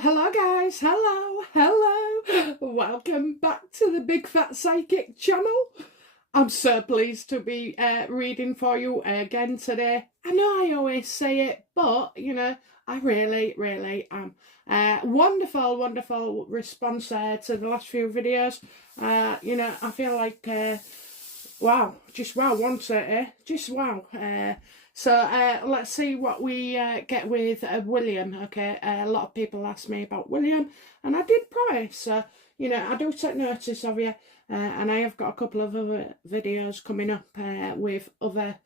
Hello guys, hello, welcome back to the Big Fat Psychic channel. I'm so pleased to be reading for you again today. I know I always say it, but you know, I really am. Wonderful response to the last few videos. You know, I feel like, wow, just wow, 130, just wow. So let's see what we get with William, okay? A lot of people ask me about William, and I did promise. So, you know, I do take notice of you, and I have got a couple of other videos coming up with other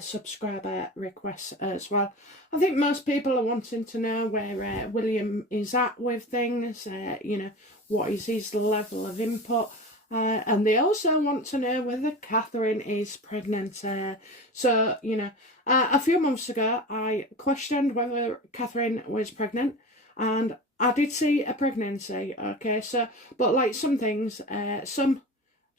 subscriber requests as well. I think most people are wanting to know where William is at with things, you know, what is his level of input. And they also want to know whether Catherine is pregnant. So, you know, a few months ago, I questioned whether Catherine was pregnant, and I did see a pregnancy, okay? So, but like some things, some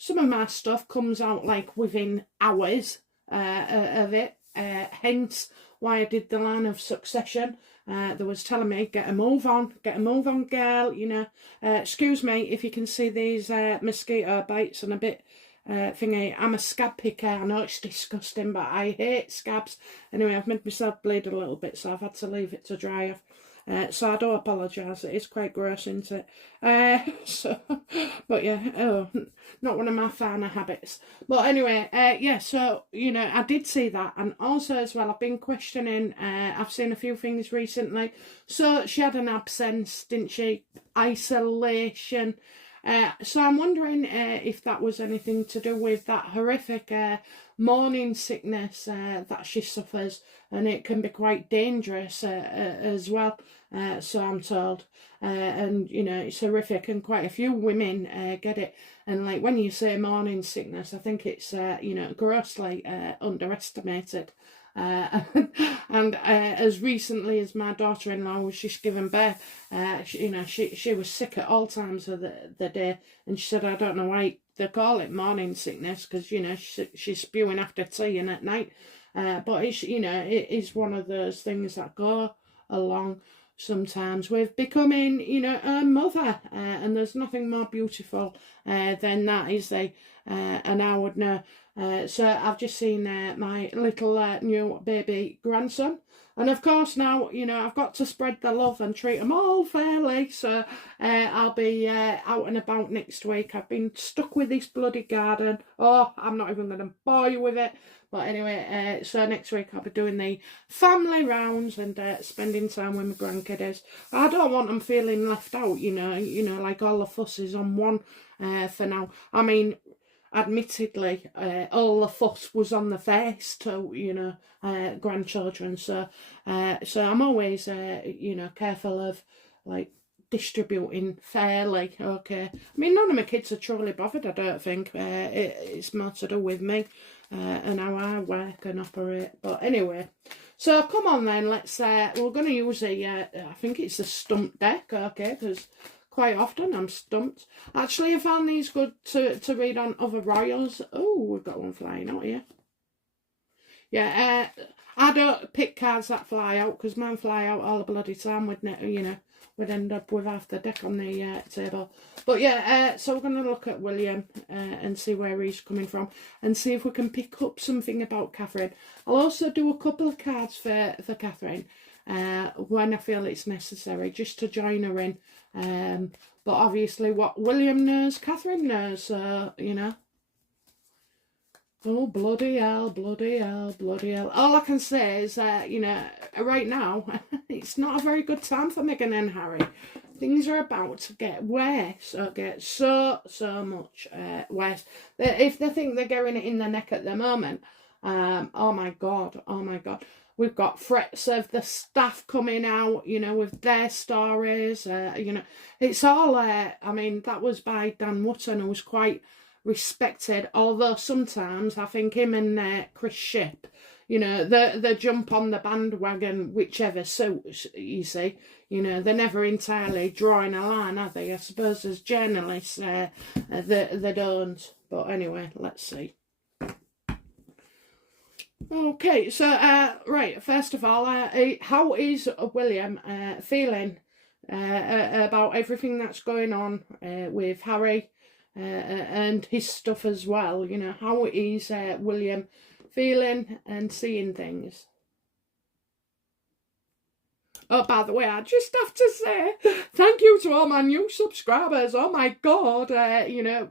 of my stuff comes out like within hours of it, hence why I did the line of succession. They was telling me, get a move on, girl, you know. Excuse me if you can see these mosquito bites and a bit thingy. I'm a scab picker. I know it's disgusting, but I hate scabs. Anyway, I've made myself bleed a little bit, so I've had to leave it to dry off. So I do apologise. It is quite gross, isn't it? So, but yeah, oh, not one of my finer habits. But anyway, yeah. So you know, I did see that, and also as well, I've been questioning. I've seen a few things recently. So she had an absence, didn't she? Isolation. So I'm wondering if that was anything to do with that horrific morning sickness that she suffers, and it can be quite dangerous as well, so I'm told. And you know, it's horrific, and quite a few women get it. And like when you say morning sickness, I think it's you know, grossly underestimated. And as recently as my daughter-in-law was just given birth, you know, she was sick at all times of the day, and she said, I don't know why they call it morning sickness, because you know, she's spewing after tea and at night, but it's, you know, it is one of those things that go along sometimes with becoming, you know, a mother, and there's nothing more beautiful than that, is there? And I would know. So I've just seen my little new baby grandson, and of course now, you know, I've got to spread the love and treat them all fairly. So I'll be out and about next week. I've been stuck with this bloody garden. Oh, I'm not even going to bore you with it. But anyway, so next week I'll be doing the family rounds and spending time with my grandkiddies. I don't want them feeling left out, you know, like all the fuss is on one for now. I mean, admittedly, all the fuss was on the face to, you know, grandchildren. So I'm always, you know, careful of like distributing fairly, okay? I mean, none of my kids are truly bothered, I don't think. It's more to do with me and how I work and operate. But anyway, so come on then, let's, we're going to use a, I think it's a stump deck, okay, because quite often I'm stumped. Actually, I found these good to read on other royals. Oh, we've got one flying out here. Yeah, I don't pick cards that fly out, because mine fly out all the bloody time. You know, we'd end up with half the deck on the table. But yeah, so we're going to look at William and see where he's coming from, and see if we can pick up something about Catherine. I'll also do a couple of cards for Catherine when I feel it's necessary, just to join her in. But obviously what William knows, Catherine knows, so, you know. Oh, bloody hell. All I can say is, you know, right now, it's not a very good time for Meghan and Harry. Things are about to get worse, okay, so much worse. If they think they're getting it in the neck at the moment, oh my God. We've got threats of the staff coming out, you know, with their stories, you know. It's all, I mean, that was by Dan Wootton, who was quite respected, although sometimes I think him and Chris Shipp, you know, they jump on the bandwagon whichever suits, you see. You know, they're never entirely drawing a line, are they? I suppose as journalists, they don't. But anyway, let's see. Okay, so, right, first of all, how is William feeling about everything that's going on with Harry and his stuff as well. You know, how is William feeling and seeing things. Oh, by the way, I just have to say thank you to all my new subscribers. Oh my God, you know,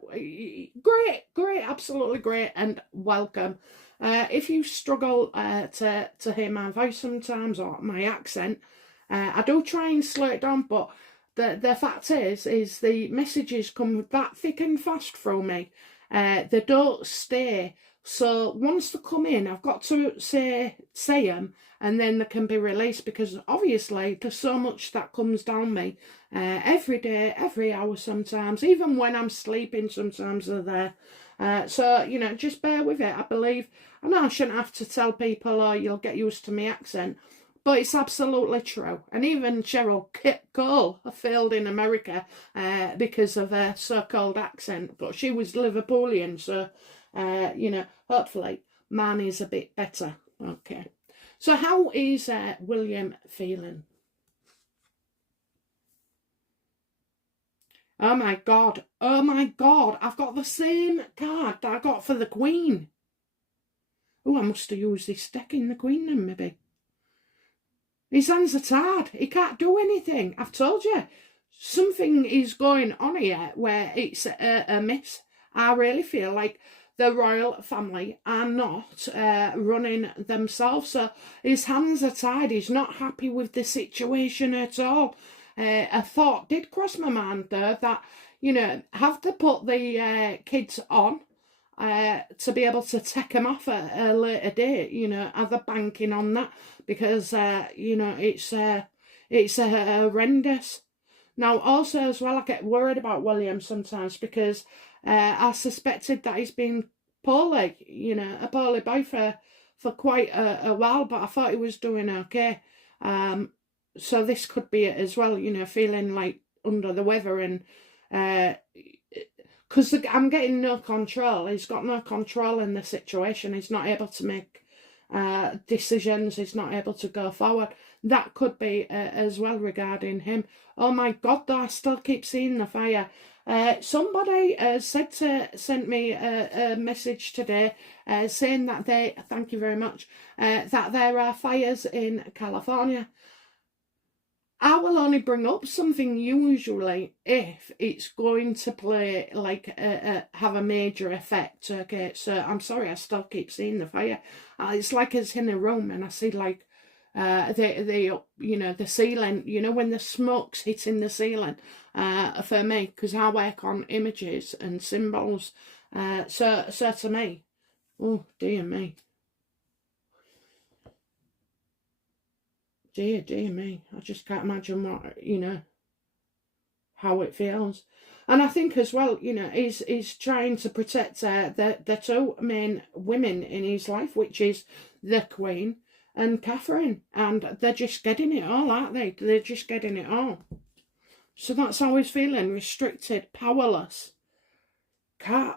great, absolutely great, and welcome. If you struggle to hear my voice sometimes or my accent, I do try and slow it down, but the fact is the messages come that thick and fast through me. They don't stay. So once they come in, I've got to say them, and then they can be released, because obviously there's so much that comes down me every day, every hour sometimes, even when I'm sleeping sometimes they're there. So, you know, just bear with it. I know I shouldn't have to tell people, oh, you'll get used to my accent, but it's absolutely true. And even Cheryl Cole failed in America because of her so-called accent, but she was Liverpoolian, so you know, hopefully mine is a bit better. Okay, so how is William feeling? Oh my God, I've got the same card that I got for the Queen. Oh, I must have used this deck in the Queen then, maybe. His hands are tied. He can't do anything. I've told you. Something is going on here where it's a miss. I really feel like the royal family are not running themselves. So his hands are tied. He's not happy with the situation at all. A thought did cross my mind there that, you know, have to put the kids on to be able to take them off at a later date. You know, are they banking on that? Because, you know, it's horrendous. Now, also as well, I get worried about William sometimes, because I suspected that he's been poorly, you know, a poorly boy for quite a while, but I thought he was doing okay. So this could be it as well, you know, feeling like under the weather, and because I'm getting no control. He's got no control in the situation. He's not able to make decisions. He's not able to go forward. That could be as well regarding him. Oh my God, though, I still keep seeing the fire. Somebody sent me a message today saying that thank you very much, that there are fires in California. I will only bring up something usually if it's going to play like have a major effect. Okay, so I'm sorry, I still keep seeing the fire. It's like it's in a room and I see like the you know, the ceiling, you know, when the smoke's hitting the ceiling, for me, because I work on images and symbols, so to me, oh dear me, dear me, I just can't imagine what, you know, how it feels. And I think as well, you know, he's trying to protect the two main women in his life, which is the Queen and Catherine, and they're just getting it all, aren't they? They're just getting it all. So that's how he's feeling, restricted, powerless, can't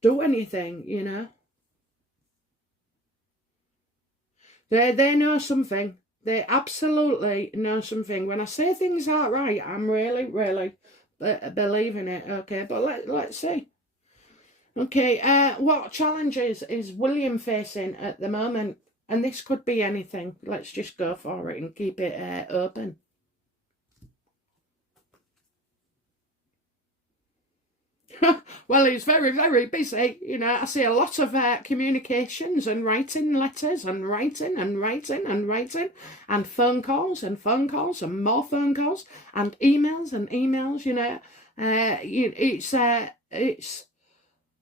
do anything, you know. They know something. They absolutely know something. When I say things aren't right, I'm really believing it. Okay, but let's see. Okay, what challenges is William facing at the moment? And this could be anything. Let's just go for it and keep it open. Well, he's very busy. You know, I see a lot of communications and writing letters and writing and phone calls and more phone calls and emails. You know,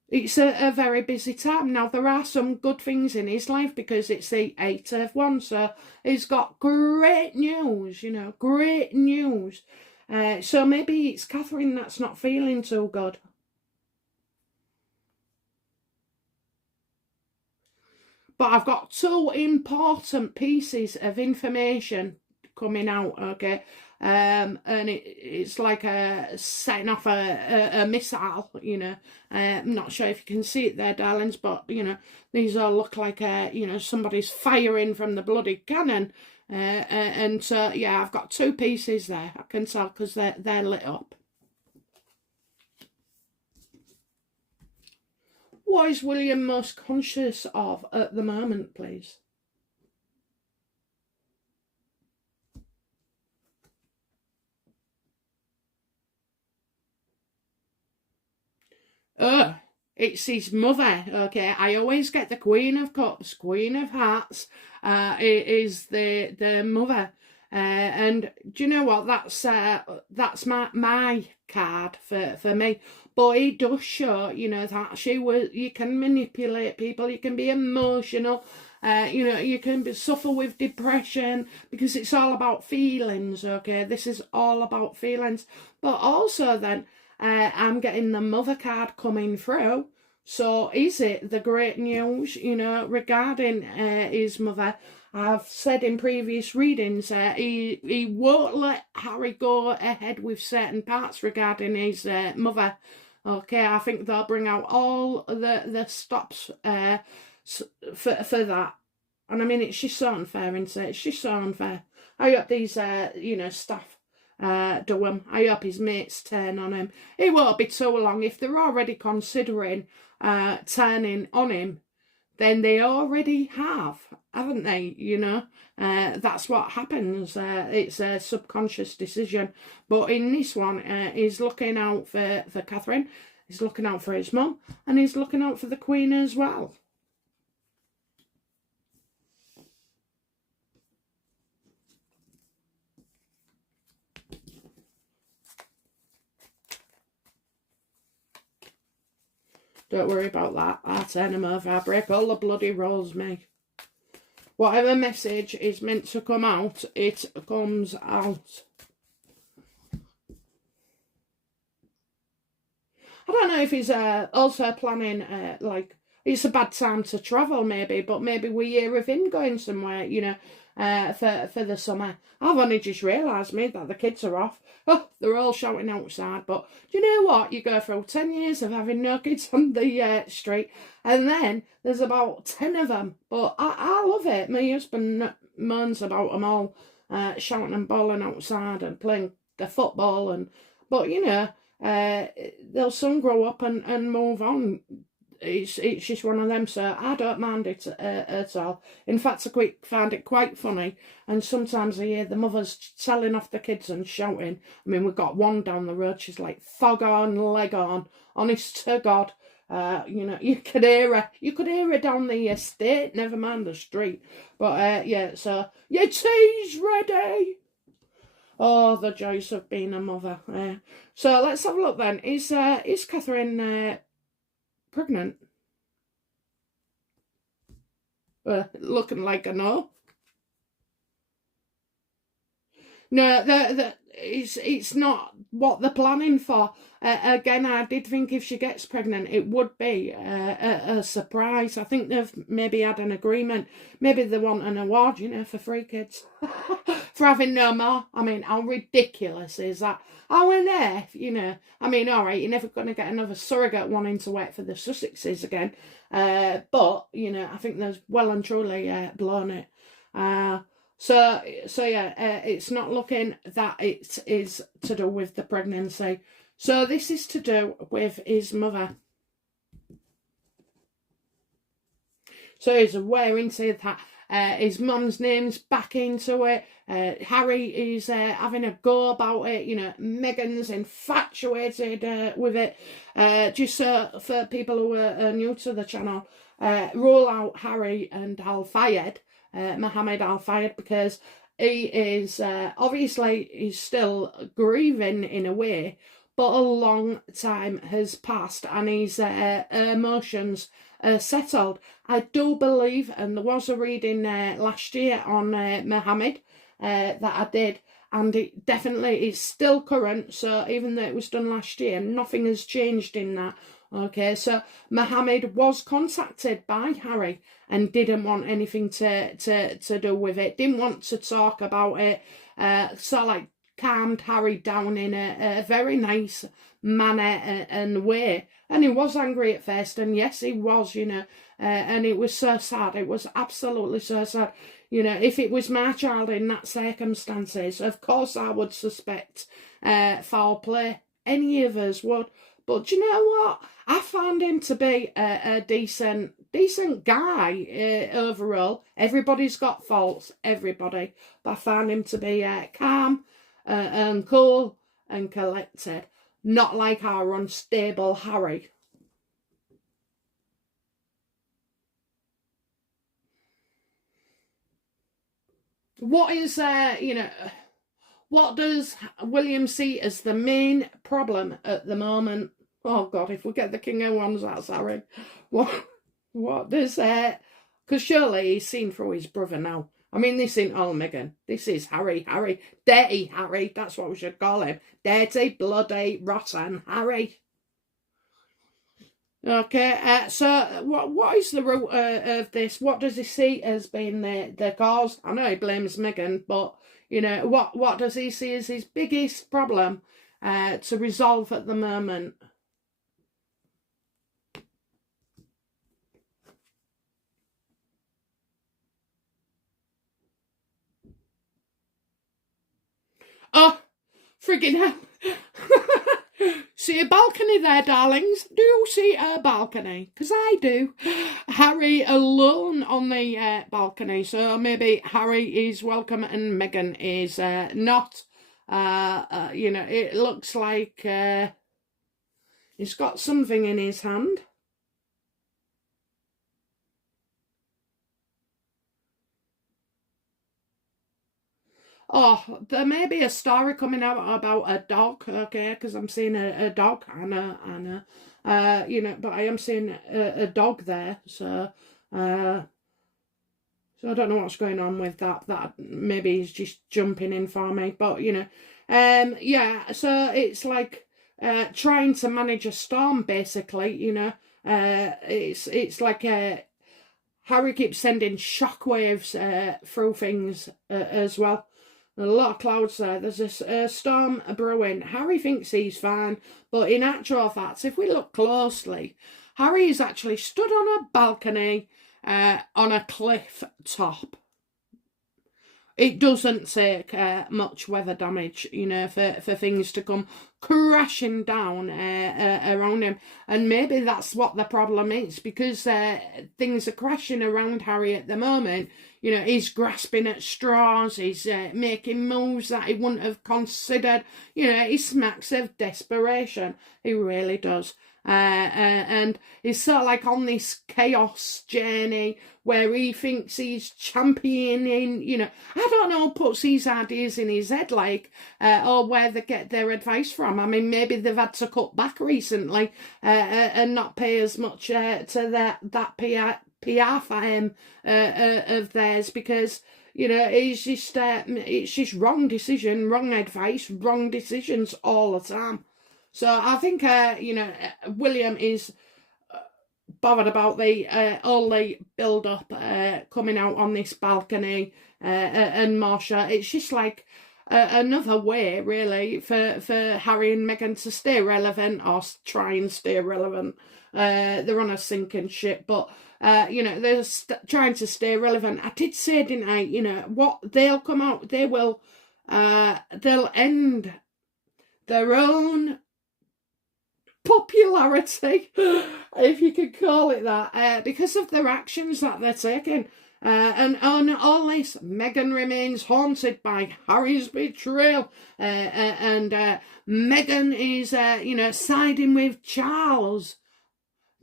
it's a very busy time. Now, there are some good things in his life because it's the 8th of Wands, so he's got great news, you know, great news. So maybe it's Catherine that's not feeling too good. But I've got two important pieces of information coming out, okay? And it's like setting off a missile, you know. I'm not sure if you can see it there, darlings, but, you know, these all look like, you know, somebody's firing from the bloody cannon. And so, yeah, I've got 2 pieces there. I can tell because they're lit up. What is William most conscious of at the moment, please? Oh, it's his mother, okay? I always get the Queen of Cups, Queen of Hearts, is the mother. And do you know what? That's my card for me. But it does show, you know, that you can manipulate people, you can be emotional, you know, you can suffer with depression because it's all about feelings, okay? This is all about feelings. But also then, I'm getting the mother card coming through. So is it the great news, you know, regarding his mother? I've said in previous readings, he won't let Harry go ahead with certain parts regarding his mother. Okay, I think they'll bring out all the stops for that. And I mean, it's just so unfair, isn't it? It's just so unfair. I hope these, you know, staff do him. I hope his mates turn on him. It won't be too long. If they're already considering turning on him, then they already have, haven't they? You know, that's what happens. It's a subconscious decision. But in this one, he's looking out for Catherine. He's looking out for his mum. And he's looking out for the Queen as well. Don't worry about that. I turn them over. I break all the bloody rules, me. Whatever message is meant to come out, it comes out. I don't know if he's also planning, like, it's a bad time to travel, maybe, but maybe we hear of him going somewhere, you know, for the summer. I've only just realised, me, that the kids are off. Oh, they're all shouting outside. But do you know what? You go through 10 years of having no kids on the street, and then there's about 10 of them. But I love it. My husband moans about them all shouting and bawling outside and playing the football. But, you know, they'll soon grow up and move on. It's just one of them, so I don't mind it at all. In fact, I find it quite funny, and sometimes I hear the mothers telling off the kids and shouting. I mean, we've got one down the road, she's like, fog on, leg on, honest to God. You know, you could hear her down the estate, never mind the street. But yeah, so your tea's ready. Oh, the joys of being a mother. So let's have a look then. Is Catherine pregnant? Looking like a no. No, it's not what they're planning for. Again, I did think if she gets pregnant, it would be a surprise. I think they've maybe had an agreement. Maybe they want an award, you know, for 3 kids. For having no more. I mean, how ridiculous is that? How on earth, you know? I mean, all right, you're never going to get another surrogate wanting to work for the Sussexes again. But, you know, I think they've well and truly blown it. So yeah, it's not looking that it is to do with the pregnancy. So this is to do with his mother. So he's aware into that. His mum's name's back into it. Harry is having a go about it. You know, Meghan's infatuated with it. Just so for people who are new to the channel, rule out Harry and Al-Fayed. Mohammed Al-Fayed, because he is obviously he's still grieving in a way, but a long time has passed and his emotions are settled. I do believe, and there was a reading last year on Mohammed that I did, and it definitely is still current. So even though it was done last year, nothing has changed in that. Okay, so Mohammed was contacted by Harry and didn't want anything to do with it, didn't want to talk about it, so like calmed Harry down in a very nice manner and way. And he was angry at first, and yes, he was, you know, and it was so sad. It was absolutely so sad. You know, if it was my child in that circumstances, of course I would suspect foul play. Any of us would. But you know what? I found him to be a decent guy overall. Everybody's got faults, everybody. But I found him to be calm and cool and collected. Not like our unstable Harry. What is, you know, what does William see as the main problem at the moment? Oh, God, if we get the King of Wands, that's Harry. What does, because surely he's seen through his brother now. I mean, this ain't all Meghan. This is Harry. Dirty Harry. That's what we should call him. Dirty, bloody, rotten Harry. Okay, so what is the root of this? What does he see as being the cause? I know he blames Meghan, but, you know, what does he see as his biggest problem to resolve at the moment? Oh, friggin' hell. See a balcony there, darlings? Do you see a balcony? Because I do. Harry alone on the balcony. So maybe Harry is welcome and Meghan is not. You know, it looks like he's got something in his hand. Oh, there may be a story coming out about a dog, okay, because I'm seeing a dog, I know, you know, but I am seeing a dog there, so I don't know what's going on with that. That maybe he's just jumping in for me, but, you know, yeah, so it's like trying to manage a storm, basically, you know, it's like Harry keeps sending shockwaves through things as well. A lot of clouds there. There's a storm brewing. Harry thinks he's fine, but in actual fact, if we look closely, Harry is actually stood on a balcony on a cliff top. It doesn't take much weather damage, you know, for things to come crashing down around him. And maybe that's what the problem is, because things are crashing around Harry at the moment. You know, he's grasping at straws, he's making moves that he wouldn't have considered. You know, he smacks of desperation. He really does. And he's sort of like on this chaos journey where he thinks he's championing, you know, I don't know, puts these ideas in his head, like, or where they get their advice from. I mean, maybe they've had to cut back recently and not pay as much to that PR firm of theirs, because, you know, it's just wrong decision, wrong advice, wrong decisions all the time. So I think, you know, William is bothered about all the build-up coming out on this balcony and Marsha. It's just like another way, really, for Harry and Meghan to stay relevant, or try and stay relevant. They're on a sinking ship, but, you know, they're trying to stay relevant. I did say, didn't I, you know, what they'll come out, they will, they'll end their own popularity, if you could call it that, because of their actions that they're taking. And on all this, Meghan remains haunted by Harry's betrayal, and Meghan is, you know, siding with Charles.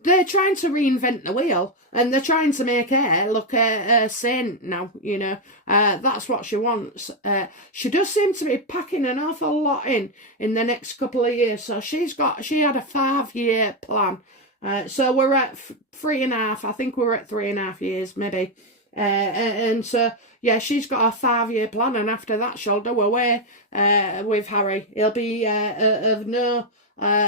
They're trying to reinvent the wheel, and they're trying to make her look a saint now, you know. That's what she wants. She does seem to be packing an awful lot in the next couple of years. So she had a 5-year plan. So we're at 3.5. I think we're at 3.5 years, maybe. And so, yeah, she's got a 5-year plan, and after that she'll do away with Harry. He'll be of no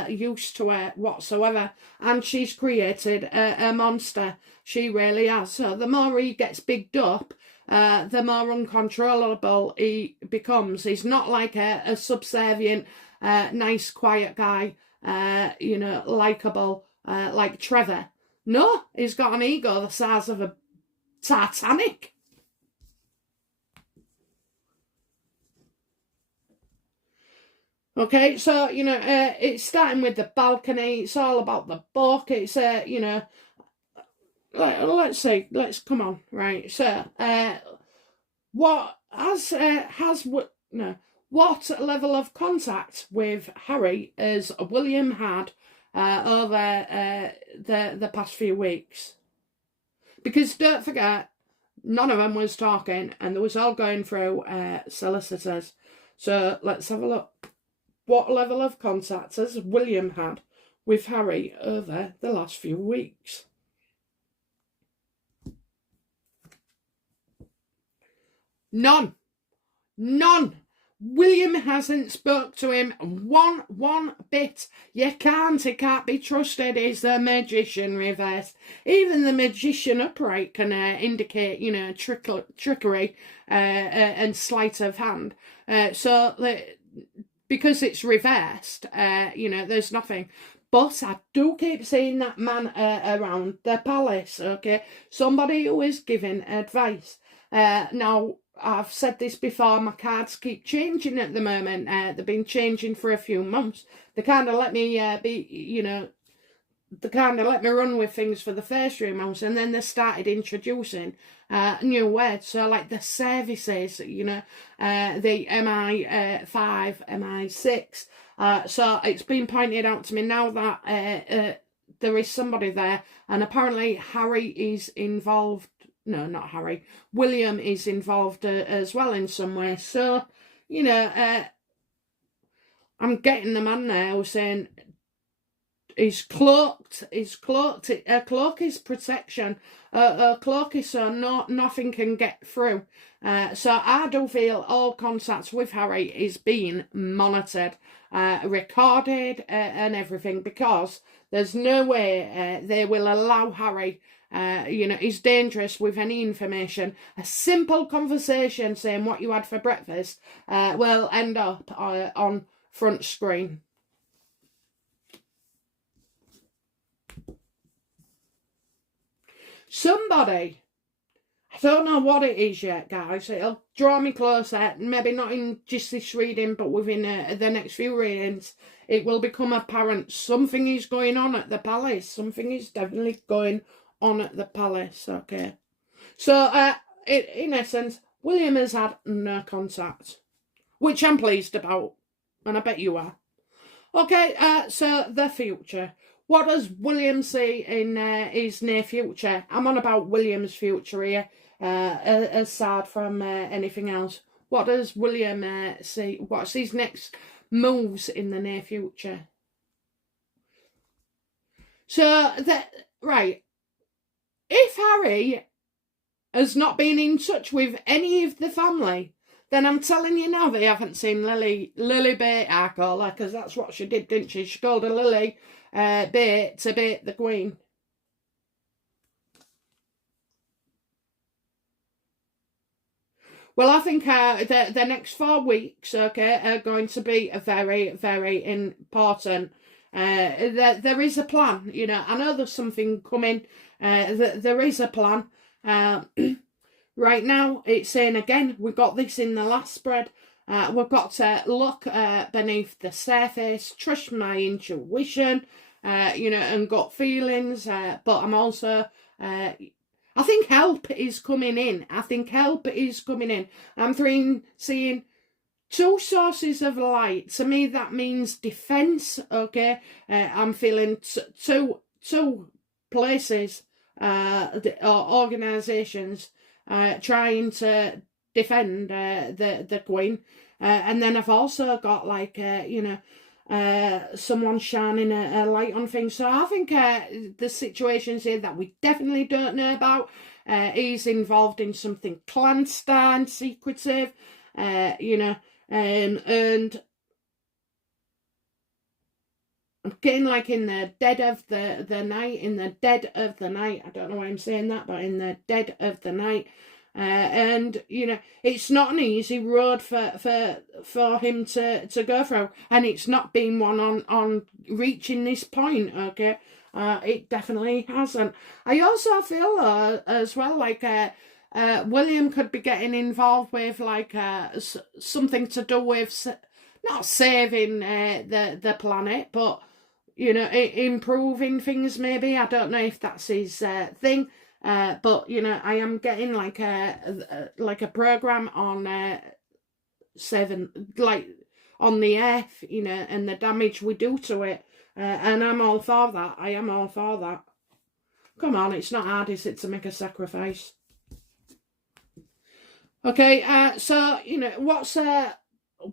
use to her whatsoever, and she's created a monster. She really has. So the more he gets bigged up, the more uncontrollable he becomes. He's not like a subservient, nice, quiet guy, you know, likeable, like Trevor. No, he's got an ego the size of a Titanic. Okay, so, you know, it's starting with the balcony. It's all about the book. It's, you know, let's see. Let's come on, right. So, what level of contact with Harry has William had over the past few weeks? Because don't forget, none of them was talking, and they was all going through solicitors. So let's have a look. What level of contact has William had with Harry over the last few weeks? None. None. William hasn't spoke to him one bit. You can't. He can't be trusted. He's the magician reversed. Even the magician upright can indicate, you know, trickery and sleight of hand. Because it's reversed, you know, there's nothing. But I do keep seeing that man around the palace, okay? Somebody who is giving advice. Now, I've said this before, my cards keep changing at the moment. They've been changing for a few months. They kind of let me they kind of let me run with things for the first 3 months, and then they started introducing new words. So like the services, you know, the MI5, MI6. So it's been pointed out to me now that there is somebody there, and apparently Harry is involved. No, not Harry. William is involved as well in some way. So, you know, I'm getting the man now saying he's cloaked. A cloak is protection. A cloak is so nothing can get through. So I do feel all contact with Harry is being monitored, recorded, and everything, because there's no way they will allow Harry. You know, he's dangerous with any information. A simple conversation saying what you had for breakfast will end up on front screen. Somebody, I don't know what it is yet, guys. It'll draw me closer, maybe not in just this reading, but within the next few readings, it will become apparent something is going on at the palace. Something is definitely going on at the palace, okay? So, in essence, William has had no contact, which I'm pleased about, and I bet you are. Okay, so the future. What does William see in his near future? I'm on about William's future here, aside from anything else. What does William see? What's his next moves in the near future? So, right, if Harry has not been in touch with any of the family, then I'm telling you now, they haven't seen Lily bait, I call her, because that's what she did, didn't she? She called her Lily bait to bait the Queen. Well, I think the next 4 weeks, okay, are going to be very, very important. There is a plan, you know. I know there's something coming. There is a plan. Right now, it's saying again, we got this in the last spread. We've got to look beneath the surface, trust my intuition, you know, and gut feelings. But I'm also, I think help is coming in. I'm seeing 2 sources of light. To me, that means defense. Okay, I'm feeling two places, or organizations, trying to defend the Queen, and then I've also got like you know, someone shining a light on things. So I think the situations here that we definitely don't know about. He's involved in something clandestine, secretive, you know, and I'm getting like in the dead of the night, I don't know why I'm saying that, but in the dead of the night, And you know, it's not an easy road for him to go through, and it's not been one on reaching this point. Okay, it definitely hasn't. I also feel as well like William could be getting involved with like something to do with not saving the planet, but you know, improving things. Maybe I don't know if that's his thing. But you know, I am getting like a program on saving, like on the earth, you know, and the damage we do to it. And I'm all for that. I am all for that. Come on, it's not hard, is it, to make a sacrifice? Okay, so you know, what's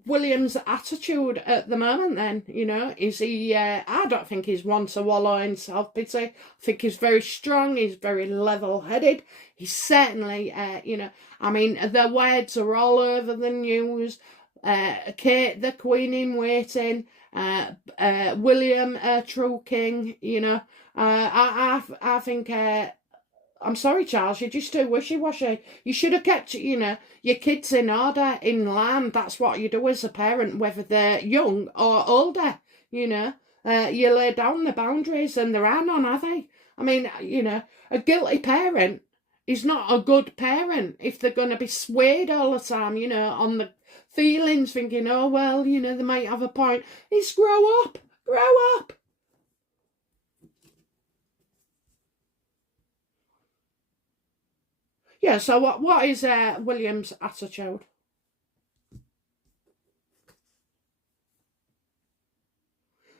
William's attitude at the moment then? You know, is he I don't think he's one to wallow in self-pity. I think he's very strong, he's very level-headed. He's certainly you know, I mean, the words are all over the news. Kate the Queen in waiting, William true king, you know. I think I'm sorry, Charles, you're just too wishy-washy. You should have kept, you know, your kids in order, in line. That's what you do as a parent, whether they're young or older, you know. You lay down the boundaries, and there are none, are they? I mean, you know, a guilty parent is not a good parent if they're going to be swayed all the time, you know, on the feelings, thinking, oh, well, you know, they might have a point. It's grow up, grow up. Yeah, so what is William's attitude?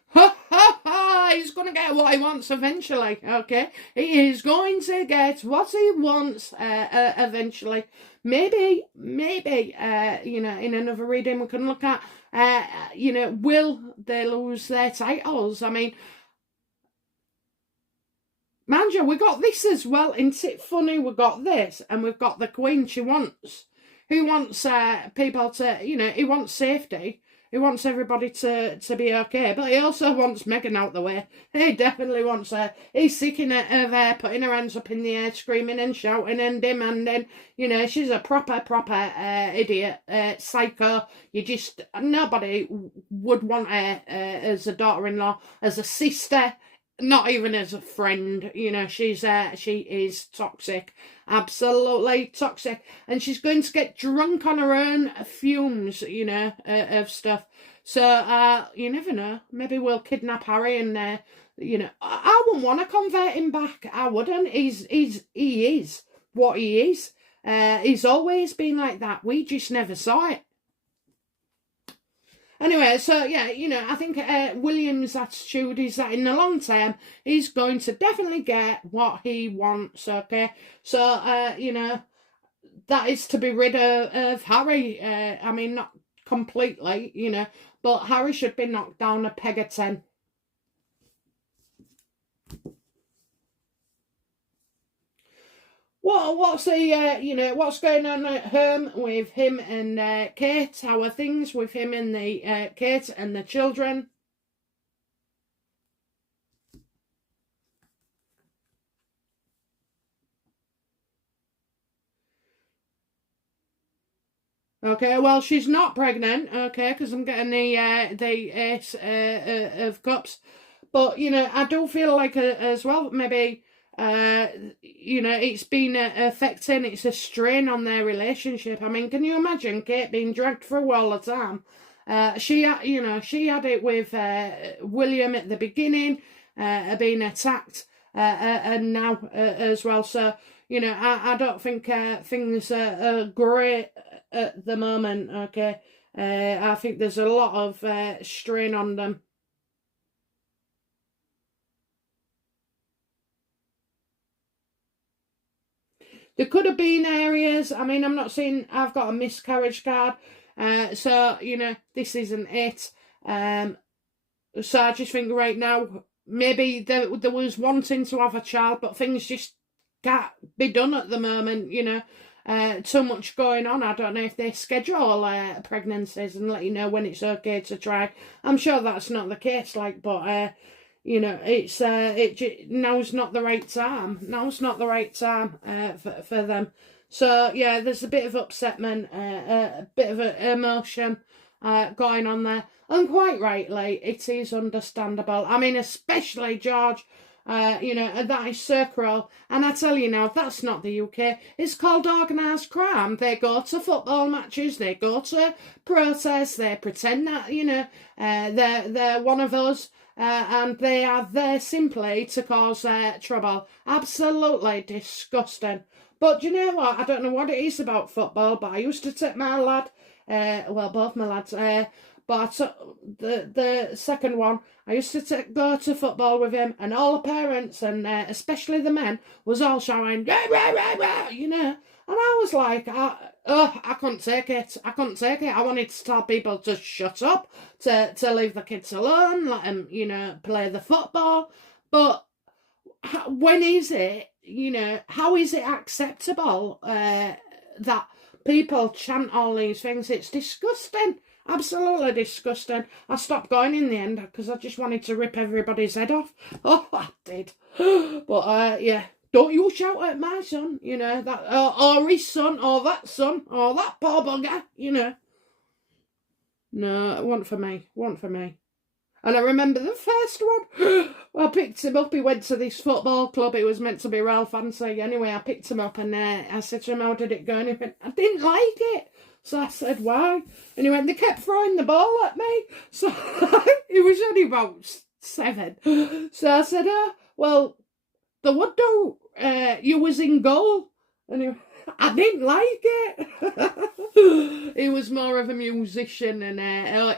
Ha ha ha! He's going to get what he wants eventually, okay? He is going to get what he wants eventually. Maybe, you know, in another reading we can look at, you know, will they lose their titles? I mean, mind you, we got this as well, isn't it funny? We got this, and we've got the Queen she wants. Who wants people to, you know, he wants safety. He wants everybody to be okay, but he also wants Meghan out the way. He definitely wants her. He's sick of her putting her hands up in the air, screaming and shouting and demanding. You know, she's a proper idiot, psycho. You just, nobody would want her as a daughter-in-law, as a sister, not even as a friend. You know, she is toxic, absolutely toxic, and she's going to get drunk on her own fumes, you know, of stuff. So you never know, maybe we'll kidnap Harry, and you know, I wouldn't want to convert him back. I wouldn't. He is what he is. He's always been like that, we just never saw it. Anyway, so yeah, you know, I think William's attitude is that in the long term, he's going to definitely get what he wants, okay? So, you know, that is to be rid of Harry. I mean, not completely, you know, but Harry should be knocked down a peg of 10. What's the you know, what's going on at home with him and Kate? How are things with him and the Kate and the children? Okay, well, she's not pregnant, okay, because I'm getting the Ace of Cups. But, you know, I do feel like as well, maybe, you know, it's been affecting, it's a strain on their relationship. I mean, can you imagine Kate being dragged through all the time? You know, she had it with William at the beginning, being attacked, and now as well. So, you know, I don't think things are great at the moment, okay? I think there's a lot of strain on them. There could have been areas, I mean, I'm not saying I've got a miscarriage card, so, you know, this isn't it. So I just think right now, maybe there was wanting to have a child, but things just can't be done at the moment, you know. Too much going on. I don't know if they schedule pregnancies and let you know when it's okay to try. I'm sure that's not the case, like, but you know, it's now's not the right time. Now's not the right time for them. So, yeah, there's a bit of upsetment, a bit of emotion going on there. And quite rightly, it is understandable. I mean, especially George, that is so cruel. And I tell you now, that's not the UK. It's called organised crime. They go to football matches, they go to protests, they pretend that, they're one of us. And they are there simply to cause trouble. Absolutely disgusting. But you know what? I don't know what it is about football, but I used to take my lad, both my lads, but the second one, I used to go to football with him, and all the parents, and especially the men, was all shouting, rah, rah, rah, rah, And I was like, I couldn't take it. I couldn't take it. I wanted to tell people to shut up, to leave the kids alone, let them, play the football. But when is it, how is it acceptable that people chant all these things? It's disgusting. Absolutely disgusting. I stopped going in the end because I just wanted to rip everybody's head off. Oh, I did. But, yeah. Don't you shout at my son, that, or his son, or that poor bugger, No, it wasn't for me. And I remember the first one, I picked him up, he went to this football club, it was meant to be real fancy. Anyway, I picked him up and I said to him, how did it go? And he went, I didn't like it. So I said, why? And he went, they kept throwing the ball at me. So he was only about 7. So I said, well, they would do, you was in goal. And he went, I didn't like it. He was more of a musician, and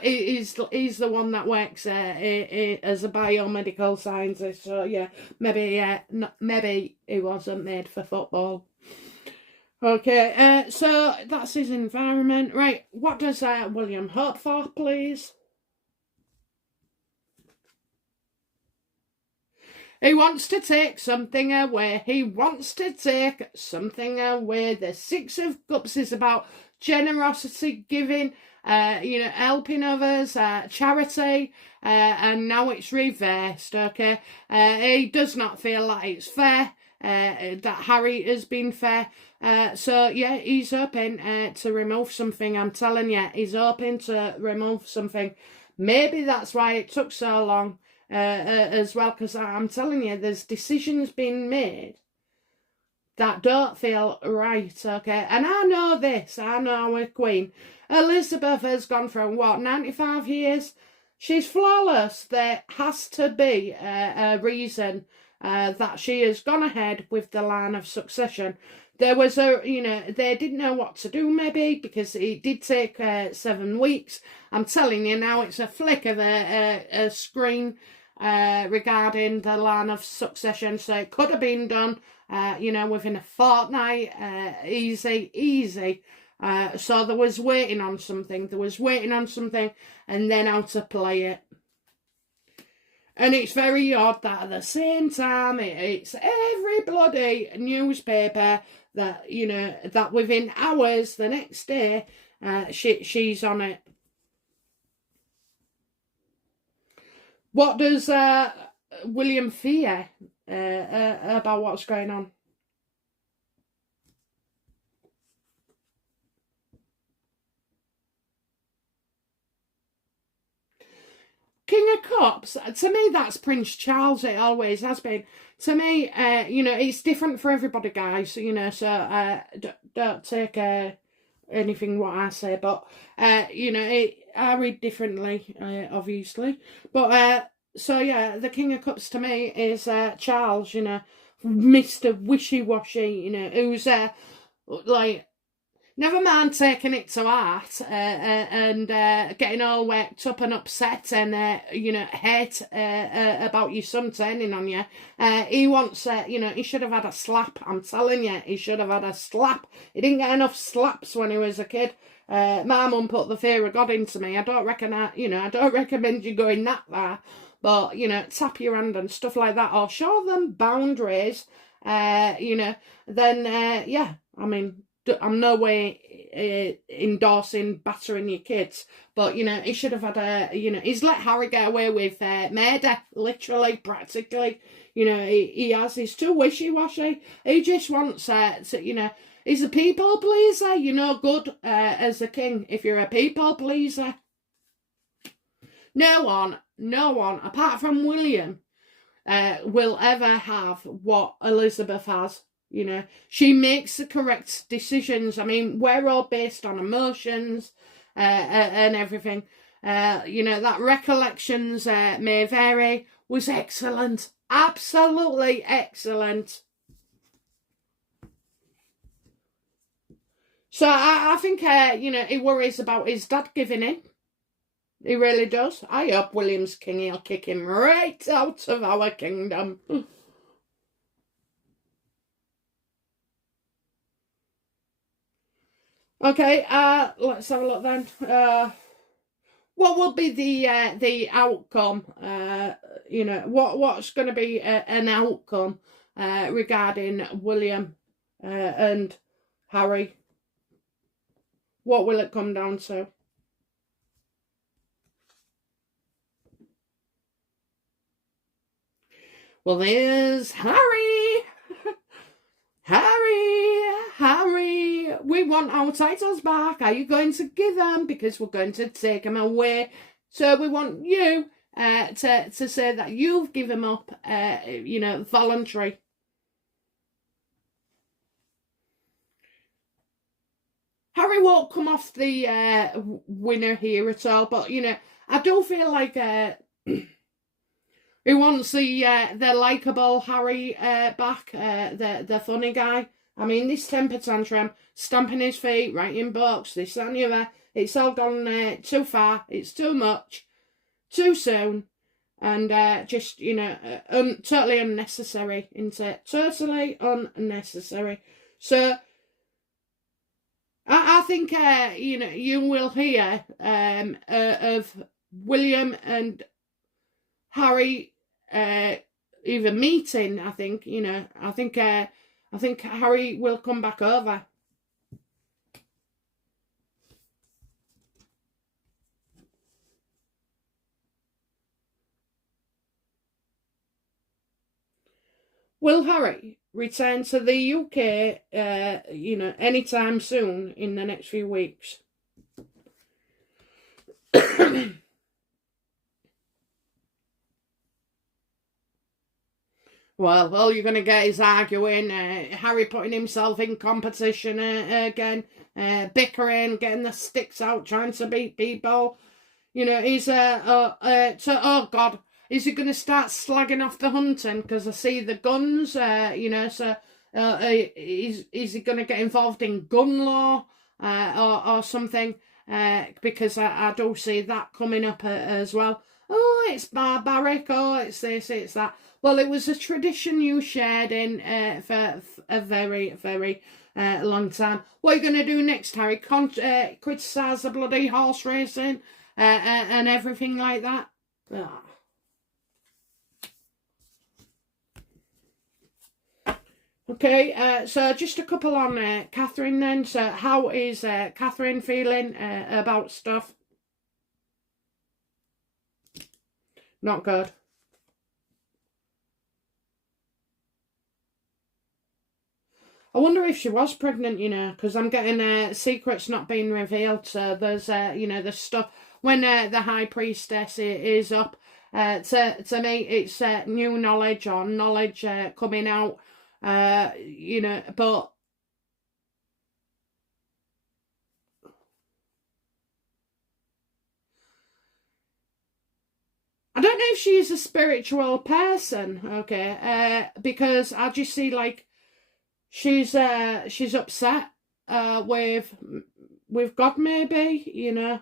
he's the one that works as a biomedical scientist. So yeah, maybe he wasn't made for football. Okay, so that's his environment. Right, what does William hope for, please? He wants to take something away. He wants to take something away. The 6 of Cups is about generosity, giving, helping others, charity, and now it's reversed, okay? He does not feel like it's fair, that Harry has been fair. So, yeah, he's hoping to remove something. I'm telling you, he's hoping to remove something. Maybe that's why it took so long. As well, because I'm telling you, there's decisions being made that don't feel right, okay? And I know this, I know with Queen Elizabeth has gone from, 95 years? She's flawless. There has to be a reason that she has gone ahead with the line of succession. There was they didn't know what to do, maybe, because it did take 7 weeks. I'm telling you now, it's a flick of a screen regarding the line of succession. So it could have been done, within a fortnight, easy. So there was waiting on something. And then how to play it. And it's very odd that at the same time, it's every bloody newspaper that, that within hours the next day, she's on it. What does William fear about what's going on? King of Cups, to me, that's Prince Charles. It always has been. To me, it's different for everybody, guys. So don't take anything what I say, but I read differently, obviously. But so yeah, the King of Cups to me is Charles. Mr. Wishy-washy. Who's like. Never mind taking it to heart and getting all worked up and upset and, hate about your son turning on you. He wants, he should have had a slap. I'm telling you, he should have had a slap. He didn't get enough slaps when he was a kid. My mum put the fear of God into me. I don't recommend you going that far. But, tap your hand and stuff like that, or show them boundaries, then, yeah, I mean, I'm no way endorsing battering your kids, but he should have had he's let Harry get away with murder, literally, practically. He has. He's too wishy-washy. He just wants to, He's a people pleaser. You're no good as a king if you're a people pleaser. No one, apart from William, will ever have what Elizabeth has. You know, she makes the correct decisions. I mean, we're all based on emotions and everything. You know, that recollections may vary was excellent. Absolutely excellent. So I think, you know, he worries about his dad giving in. He really does. I hope William's king, he'll kick him right out of our kingdom. Okay, let's have a look then. What will be the outcome? You know, what's going to be an outcome regarding William and Harry? What will it come down to? Well, there's Harry. Harry, we want our titles back. Are you going to give them? Because we're going to take them away. So we want you to say that you've given them up, you know, voluntary. Harry won't come off the winner here at all, but, you know, I do feel like he wants the likeable Harry back, the funny guy. I mean, this temper tantrum, stamping his feet, writing books, this, that and the other, it's all gone too far. It's too much, too soon, and just, you know, totally unnecessary, isn't it? Totally unnecessary. So, I think, you know, you will hear of William and Harry either meeting. I think, you know, I think Harry will come back over. Will Harry return to the UK, you know, anytime soon in the next few weeks? Well, all you're going to get is arguing, Harry putting himself in competition again, bickering, getting the sticks out, trying to beat people. You know, he's, oh God, is he going to start slagging off the hunting? Because I see the guns, you know, so is he going to get involved in gun law or something? Because I do see that coming up as well. Oh, it's barbaric, oh, it's this, it's that. Well, it was a tradition you shared in for a very, very long time. What are you going to do next, Harry? Criticise the bloody horse racing and everything like that? Oh. Okay, so just a couple on Catherine then. So how is Catherine feeling about stuff? Not good. I wonder if she was pregnant, you know, because I'm getting secrets not being revealed. So there's, you know, the stuff when the high priestess is up. To me, it's new knowledge or knowledge coming out, you know, but I don't know if she's a spiritual person, okay, because I just see like she's upset with God, maybe, you know.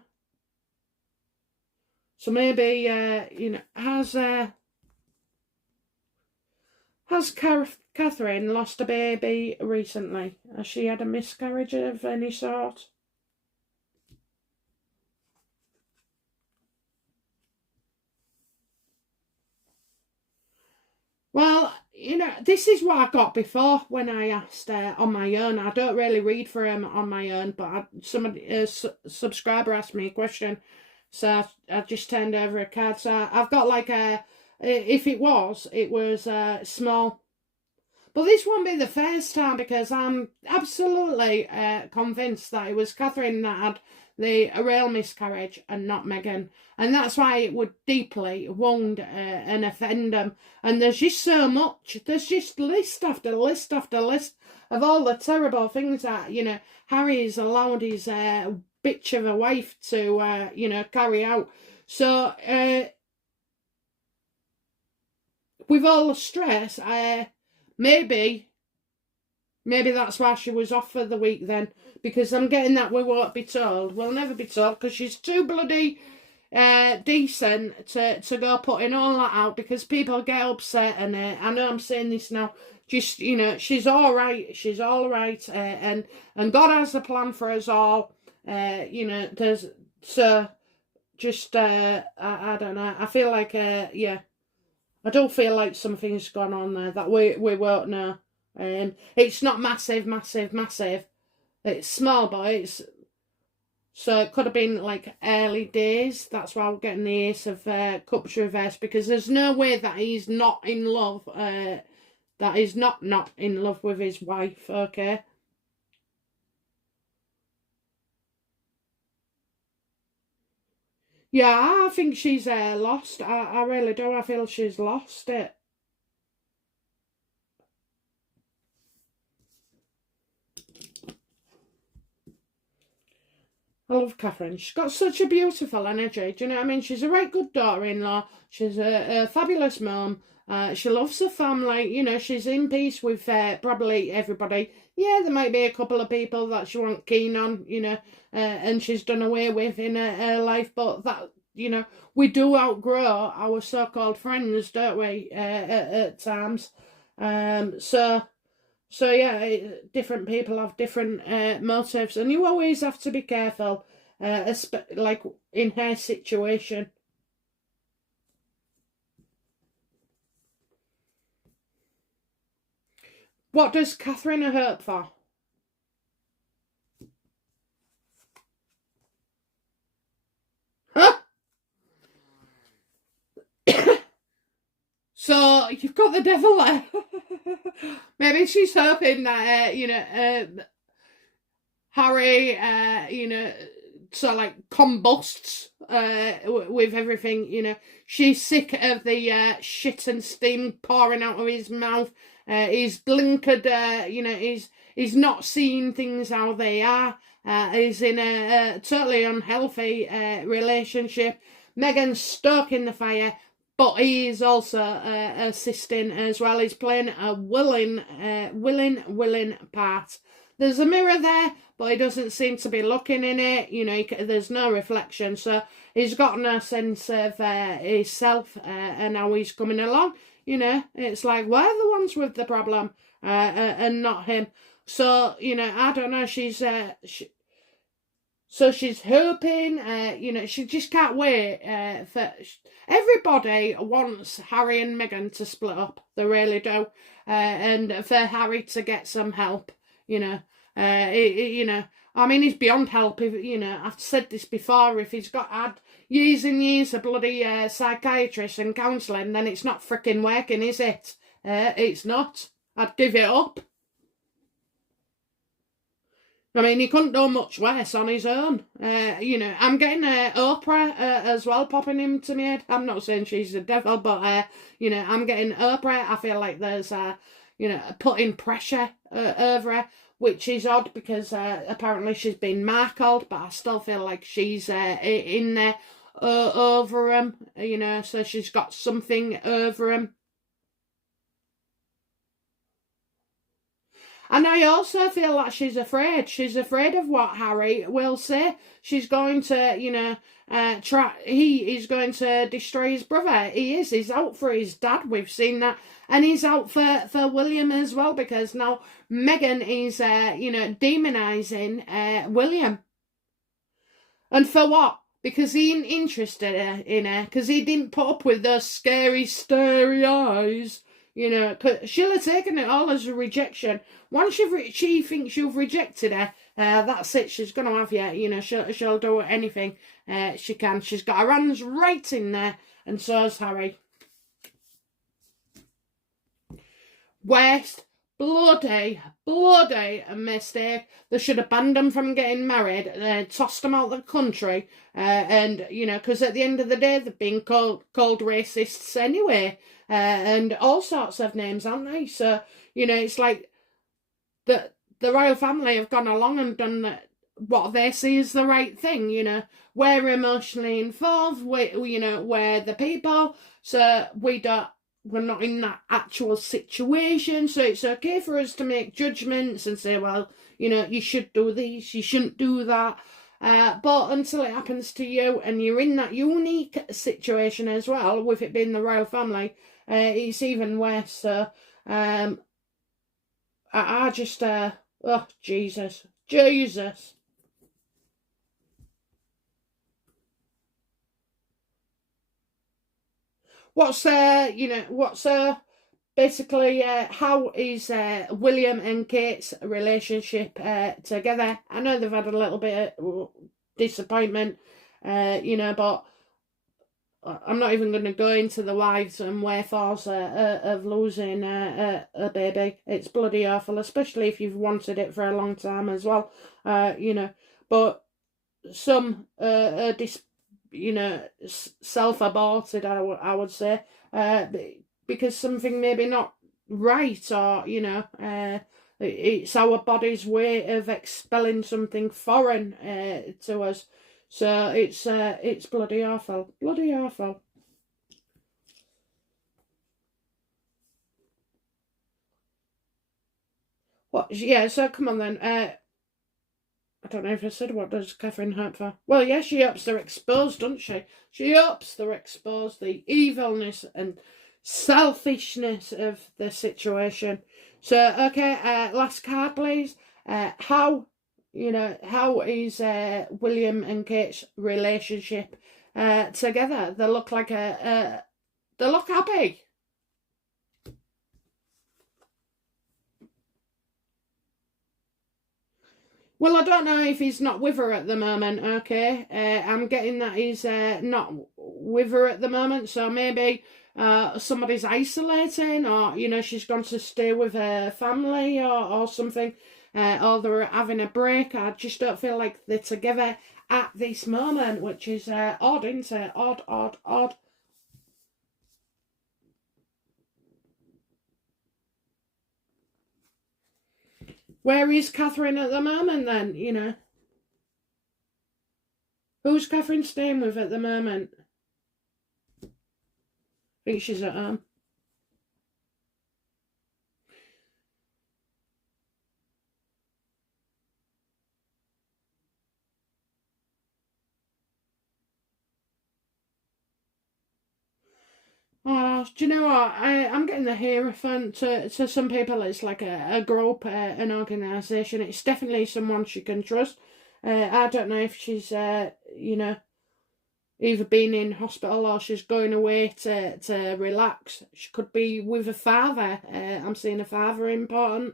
So maybe you know, has Catherine lost a baby recently? Has she had a miscarriage of any sort? Well, you know, this is what I got before when I asked on my own. I don't really read for him on my own, but somebody, a subscriber asked me a question, so I just turned over a card. So I've got like if it was small, But this won't be the first time, because I'm absolutely convinced that it was Catherine that had the real miscarriage and not Meghan. And that's why it would deeply wound and offend them. And there's just so much. There's just list after list after list of all the terrible things that, you know, Harry's allowed his bitch of a wife to, you know, carry out. So, with all the stress, maybe that's why she was off for the week then, because I'm getting that we won't be told. We'll never be told, because she's too bloody decent to go putting all that out, because people get upset. And I know I'm saying this now, just, you know, she's all right, and God has a plan for us all. You know, there's, so just I don't know, I feel like yeah, I do feel like something's gone on there that we won't know. It's not massive. It's small, but so it could have been like early days. That's why we're getting the Ace of Cups reversed, because there's no way that he's not in love. That he's not in love with his wife. Okay. Yeah, I think she's lost. I really do. I feel she's lost it. I love Catherine. She's got such a beautiful energy. Do you know what I mean? She's a right good daughter-in-law. She's a fabulous mum. She loves her family. You know, she's in peace with probably everybody. Yeah, there might be a couple of people that she wasn't keen on, you know, and she's done away with in her life. But that, you know, we do outgrow our so-called friends, don't we, at times. So yeah, different people have different motives, and you always have to be careful, like in her situation. What does Catherine hope for? Huh? So you've got the devil there. Maybe she's hoping that you know, Harry, you know, so like combusts with everything. You know, she's sick of the shit and steam pouring out of his mouth. He's blinkered. You know, he's not seeing things how they are. He's in a totally unhealthy relationship. Meghan's stoking the fire, but he is also assisting as well. He's playing a willing part. There's a mirror there, but he doesn't seem to be looking in it. You know, there's no reflection. So he's got no sense of himself and how he's coming along. You know, it's like, we're the ones with the problem and not him. So, you know, I don't know. So she's hoping, you know, she just can't wait for... Everybody wants Harry and Meghan to split up. They really do. And for Harry to get some help, you know. You know, I mean, he's beyond help. If, you know, I've said this before, if he's had years and years of bloody psychiatrists and counselling, then it's not freaking working, is it? It's not. I'd give it up. I mean, he couldn't do much worse on his own. You know, I'm getting Oprah as well popping into my head. I'm not saying she's the devil, but, you know, I'm getting Oprah. I feel like there's, you know, putting pressure over her, which is odd because apparently she's been markled, but I still feel like she's in there over him, you know, so she's got something over him. And I also feel like she's afraid. She's afraid of what Harry will say. She's going to, you know, he is going to destroy his brother. He is. He's out for his dad. We've seen that. And he's out for William as well, because now Meghan is, you know, demonising William. And for what? Because he ain't interested in her. Because he didn't put up with those scary, starry eyes. You know, cause she'll have taken it all as a rejection. Once she thinks you've rejected her, that's it. She's going to have you. You know, she'll do anything she can. She's got her hands right in there, and so's Harry. Worst bloody mistake. They should have banned them from getting married, tossed them out of the country, and, you know, because at the end of the day, they've been called racists anyway, and all sorts of names, aren't they? So, you know, it's like the royal family have gone along and done what they see as the right thing, you know. We're emotionally involved, you know, we're the people, so we're not in that actual situation, so it's okay for us to make judgments and say, well, you know, you should do this, you shouldn't do that. But until it happens to you and you're in that unique situation as well, with it being the royal family, it's even worse. So I just, oh, Jesus. What's basically how is William and Kate's relationship together? I know they've had a little bit of disappointment, you know, but I'm not even going to go into the whys and wherefores of losing a baby. It's bloody awful, especially if you've wanted it for a long time as well, you know. But some you know, self-aborted, I would say, because something maybe not right, or, you know, it's our body's way of expelling something foreign to us. So it's bloody awful. What? Yeah. So come on then. I don't know if I said, what does Catherine hope for? Well, yeah, she hopes they're exposed, doesn't she? She hopes they're exposed, the evilness and selfishness of the situation. So, okay, last card, please. How is William and Kate's relationship together? They look like they look happy. Well, I don't know if he's not with her at the moment, okay? I'm getting that he's not with her at the moment, so maybe somebody's isolating, or, you know, she's gone to stay with her family, or something, or they're having a break. I just don't feel like they're together at this moment, which is odd, isn't it? Odd. Where is Catherine at the moment then, you know? Who's Catherine staying with at the moment? I think she's at home. Oh, do you know what? I'm getting the hierophant. To some people, it's like a group, an organisation. It's definitely someone she can trust. I don't know if she's, you know, either been in hospital or she's going away to relax. She could be with a father. I'm seeing a father important.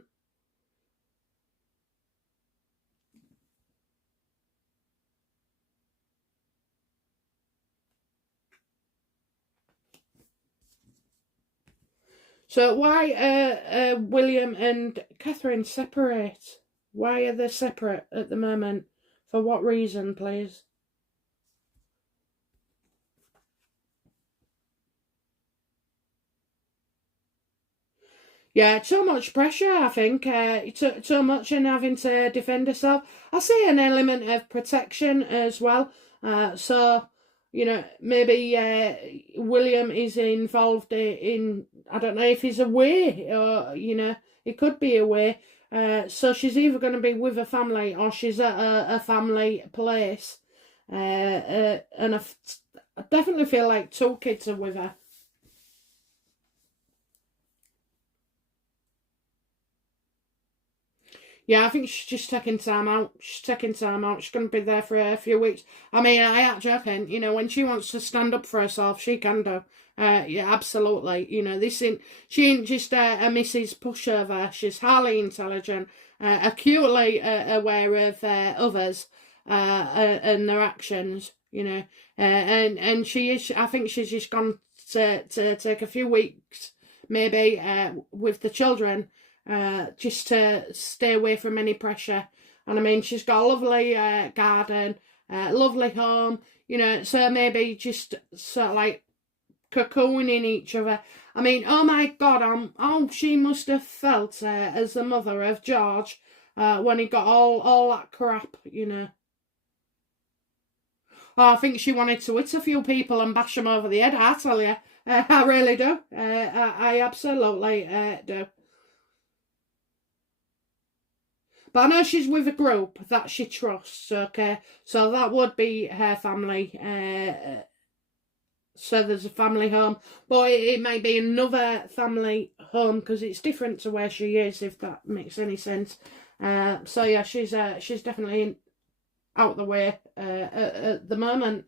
So why William and Catherine separate? Why are they separate at the moment? For what reason, please? Yeah, too much pressure, I think. Too much in having to defend herself. I see an element of protection as well. So, you know, maybe William is involved in, I don't know if he's away, or, you know, he could be away. So she's either going to be with a family or she's at a family place. And I definitely feel like two kids are with her. Yeah, I think she's just taking time out. She's taking time out. She's going to be there for a few weeks. I mean, I ain't joking. You know, when she wants to stand up for herself, she can do. Yeah, absolutely. You know, she ain't just a Mrs. Pushover. She's highly intelligent, acutely aware of others and their actions. You know, and she is. I think she's just gone to take a few weeks, maybe with the children. just to stay away from any pressure. And I mean, she's got a lovely garden, lovely home, you know, so maybe just sort of like cocooning each other. I mean, oh my God, she must have felt as the mother of George when he got all that crap, you know. Oh, I think she wanted to hit a few people and bash them over the head, I tell you. I really do. I absolutely do. But I know she's with a group that she trusts, okay? So that would be her family. So there's a family home. But it may be another family home because it's different to where she is, if that makes any sense. So yeah, she's definitely out the way at the moment.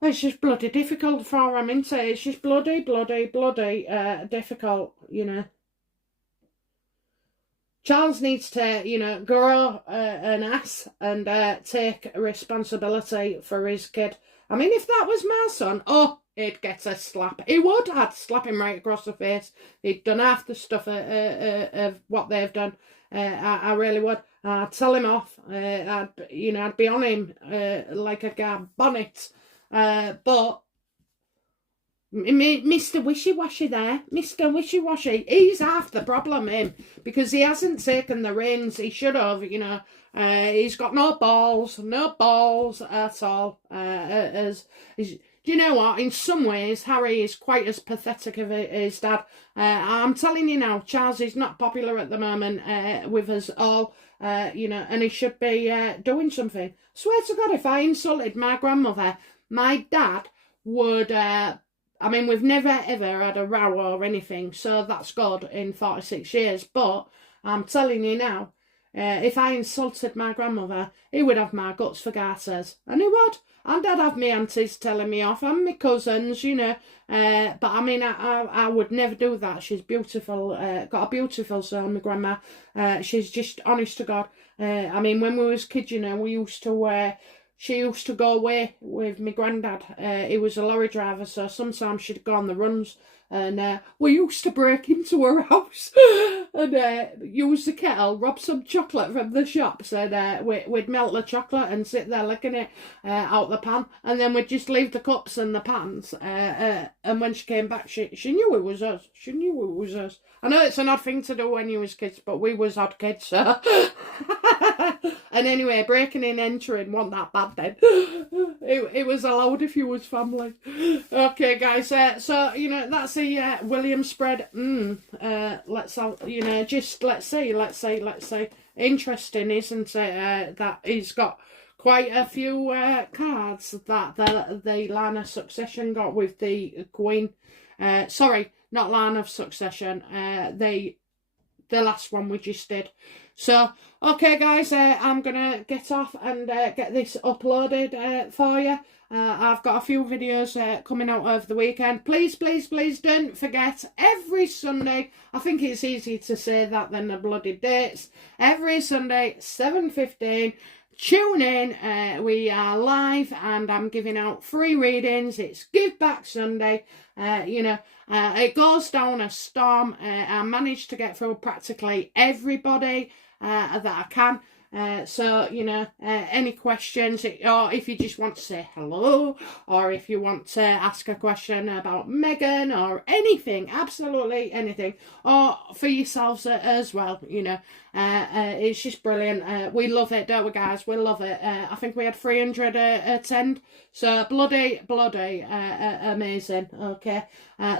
It's just bloody difficult for him, isn't it? It's just bloody difficult, you know. Charles needs to, you know, grow an ass and take responsibility for his kid. I mean, if that was my son, oh, he'd get a slap. He would. I'd slap him right across the face. He'd done half the stuff of what they've done. I really would. I'd tell him off. I'd be on him like a guard bonnet. But Mr. Wishy-Washy there, Mr. Wishy-Washy, he's half the problem, him, because he hasn't taken the reins. He should have, you know. He's got no balls at all. Do you know what? In some ways, Harry is quite as pathetic as his dad. I'm telling you now, Charles is not popular at the moment with us all, you know, and he should be doing something. I swear to God, if I insulted my grandmother, my dad would, I mean, we've never ever had a row or anything, so that's good in 46 years, but I'm telling you now, if I insulted my grandmother, he would have my guts for garters, and he would. And I'd have my aunties telling me off, and my cousins, you know, but I mean, I would never do that. She's beautiful, got a beautiful soul, my grandma. She's just, honest to God, I mean, when we was kids, you know, she used to go away with my granddad. He was a lorry driver, so sometimes she'd go on the runs. And we used to break into her house and use the kettle, rob some chocolate from the shops, and we'd melt the chocolate and sit there licking it out the pan. And then we'd just leave the cups and the pans. And when she came back, she knew it was us. She knew it was us. I know it's an odd thing to do when you was kids, but we was odd kids, so... And anyway, breaking in, entering wasn't that bad then. It was allowed if you was family. Okay, guys, so, you know, that's the William spread. Let's have, you know, just, let's see. Interesting, isn't it, that he's got quite a few cards that the line of succession got with the Queen. Sorry, not line of succession, the last one we just did. So, okay, guys, I'm going to get off and get this uploaded for you. I've got a few videos coming out over the weekend. Please don't forget, every Sunday, I think it's easier to say that than the bloody dates, every Sunday, 7:15, tune in. We are live and I'm giving out free readings. It's Give Back Sunday. You know, it goes down a storm. I managed to get through practically everybody that I can. So, you know, any questions, or if you just want to say hello, or if you want to ask a question about Megan or anything, absolutely anything, or for yourselves as well, you know, it's just brilliant. We love it, don't we, guys? We love it. I think we had 300 attend, so bloody amazing. Okay,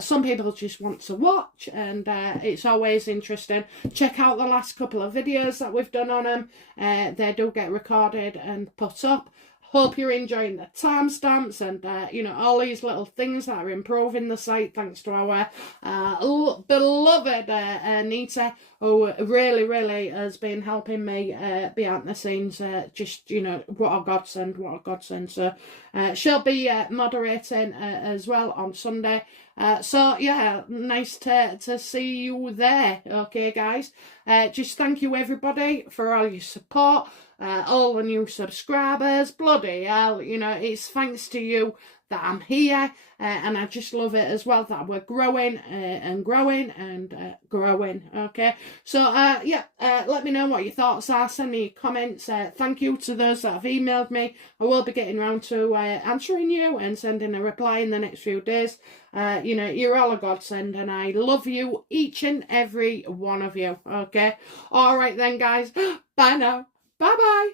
some people just want to watch, and it's always interesting. Check out the last couple of videos that we've done on them. They do get recorded and put up. Hope you're enjoying the timestamps and, you know, all these little things that are improving the site thanks to our beloved Anita, who really has been helping me behind the scenes. Just, you know, what a godsend. So she'll be moderating as well on Sunday. So yeah, nice to see you there. Okay, guys. Just thank you everybody for all your support, all the new subscribers. Bloody hell, you know, it's thanks to you that I'm here, and I just love it as well that we're growing and growing and growing. Okay, so yeah, let me know what your thoughts are. Send me comments. Thank you to those that have emailed me. I will be getting around to answering you and sending a reply in the next few days. You know, you're all a godsend, and I love you, each and every one of you. Okay, all right then, guys. Bye now. Bye bye.